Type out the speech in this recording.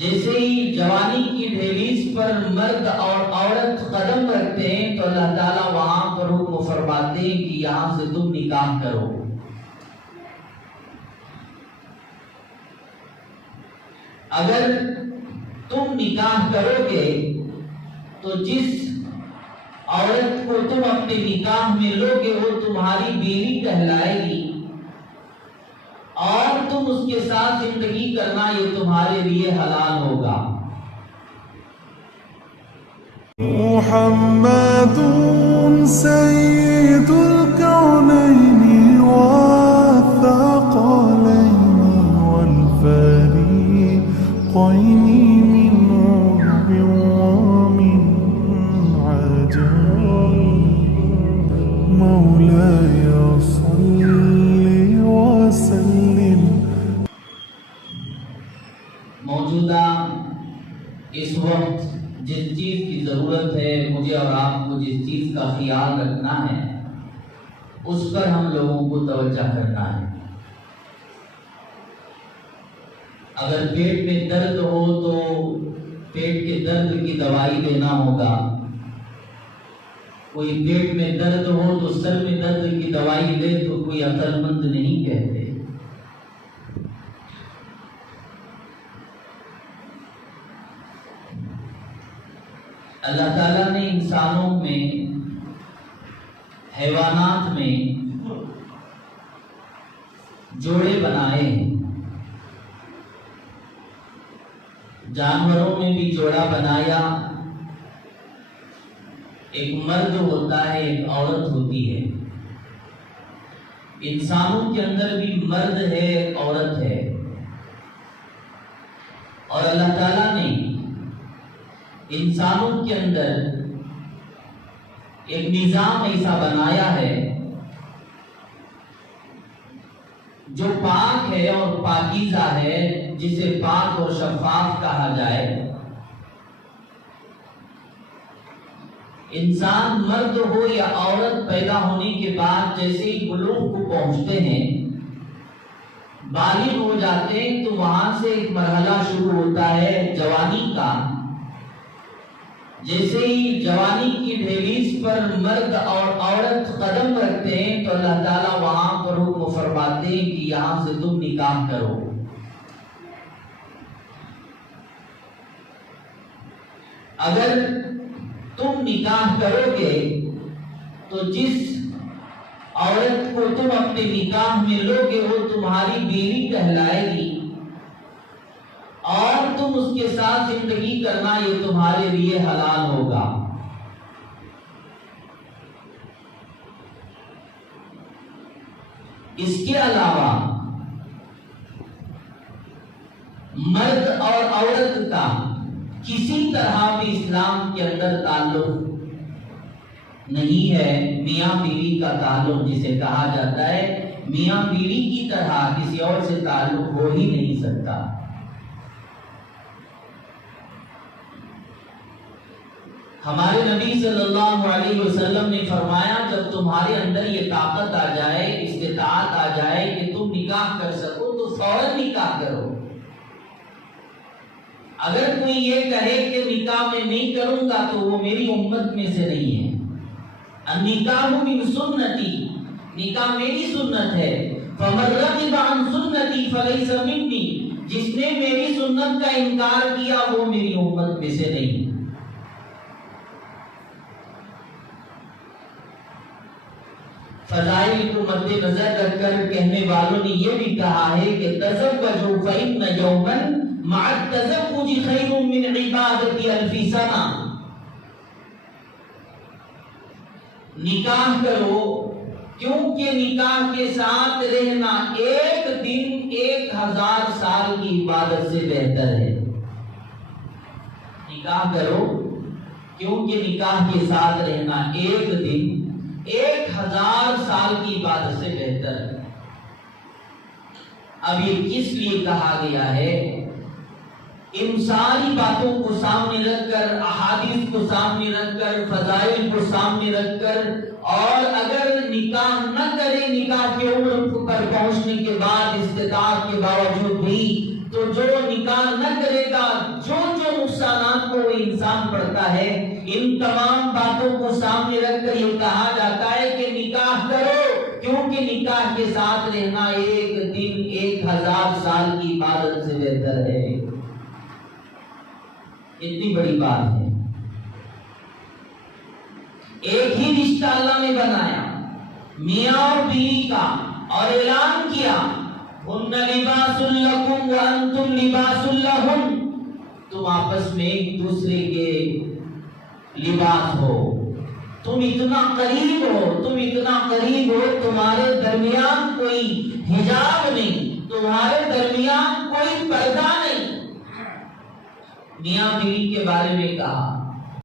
جیسے ہی جوانی کی دہلیز پر مرد اور عورت قدم رکھتے ہیں تو اللہ تعالیٰ وہاں پر حکم فرماتے ہیں کہ یہاں سے تم نکاح کرو. اگر تم نکاح کرو گے تو جس عورت کو تم اپنے نکاح میں لو گے وہ تمہاری بیوی کہلائے گی، اور تم اس کے ساتھ زندگی کرنا یہ تمہارے لیے حلال ہوگا. محمد سید الکونین والثقلین والفریقین من عرب ومن عجم مولاي صل وسلم. موجودہ اس وقت جس چیز کی ضرورت ہے مجھے اور آپ کو جس چیز کا خیال رکھنا ہے اس پر ہم لوگوں کو توجہ کرنا ہے. اگر پیٹ میں درد ہو تو پیٹ کے درد کی دوائی دینا ہوگا. کوئی پیٹ میں درد ہو تو سر میں درد کی دوائی لے تو کوئی عقل مند نہیں کہتے. اللہ تعالیٰ نے انسانوں میں، حیوانات میں جوڑے بنائے ہیں. جانوروں میں بھی جوڑا بنایا. ایک مرد ہوتا ہے، ایک عورت ہوتی ہے. انسانوں کے اندر بھی مرد ہے، عورت ہے. اور اللہ تعالیٰ نے انسانوں کے اندر ایک نظام ایسا بنایا ہے جو پاک ہے اور پاکیزہ ہے، جسے پاک اور شفاف کہا جائے. انسان مرد ہو یا عورت پیدا ہونے کے بعد جیسے ہی بلوغ کو پہنچتے ہیں، بالغ ہو جاتے ہیں، تو وہاں سے ایک مرحلہ شروع ہوتا ہے جوانی کا. جیسے ہی جوانی کی دہلیز پر مرد اور عورت قدم رکھتے ہیں تو اللہ تعالیٰ وہاں پر حکم فرماتے ہیں کہ یہاں سے تم نکاح کرو. اگر تم نکاح کرو گے تو جس عورت کو تم اپنے نکاح میں لو گے وہ تمہاری بیوی کہلائے گی، اور تم اس کے ساتھ زندگی کرنا یہ تمہارے لیے حلال ہوگا. اس کے علاوہ مرد اور عورت کا کسی طرح بھی اسلام کے اندر تعلق نہیں ہے. میاں بیوی کا تعلق جسے کہا جاتا ہے، میاں بیوی کی طرح کسی اور سے تعلق ہو ہی نہیں سکتا. ہمارے نبی صلی اللہ علیہ وسلم نے فرمایا جب تمہارے اندر یہ طاقت آ جائے، استطاعت آ جائے کہ تم نکاح کر سکو تو فوراً نکاح کرو. اگر کوئی یہ کہے کہ نکاح میں نہیں کروں گا تو وہ میری امت میں سے نہیں ہے. النکاح من سنتی، نکاح میری سنت ہے. فمن رغب عن سنتی فلیس منی، جس نے میری سنت کا انکار کیا وہ میری امت میں سے نہیں. فضائل کو مد نظر رکھ کر کہنے والوں نے یہ بھی کہا ہے کہ تزوجوا فإن يوما مع التزوج خير من عبادة 1000 سنة. نکاح کرو کیونکہ نکاح کے ساتھ رہنا ایک دن 1000 سال کی عبادت سے بہتر ہے. نکاح کرو کیونکہ نکاح کے ساتھ رہنا ایک دن 1000 سال کی عبادت سے بہتر ہے. اب یہ کس لیے کہا گیا ہے؟ ان ساری باتوں کو سامنے رکھ کر، احادیث کو سامنے رکھ کر، فضائل کو سامنے رکھ کر، اور اگر نکاح نہ کرے، نکاح کی عمر پر پہنچنے کے بعد استطاعت کے باوجود بھی، تو جو نکاح نہ کرے گا نماز کو وہ انسان پڑھتا ہے، ان تمام باتوں کو سامنے رکھ کر یہ کہا جاتا ہے کہ نکاح کرو، کیونکہ نکاح کے ساتھ رہنا ایک دن 1000 سال کی عبادت سے بہتر ہے۔ اتنی بڑی بات ہے، ایک ہی رشتہ اللہ نے بنایا میاں اور بیوی کا، اور اعلان کیا ہن لباس لکم وانتم لباس لہن، تم آپس میں ایک دوسرے کے لباس ہو، تم اتنا قریب ہو، تم اتنا قریب ہو، تمہارے درمیان کوئی حجاب نہیں، تمہارے درمیان کوئی پردہ نہیں۔ میاں بیوی کے بارے میں کہا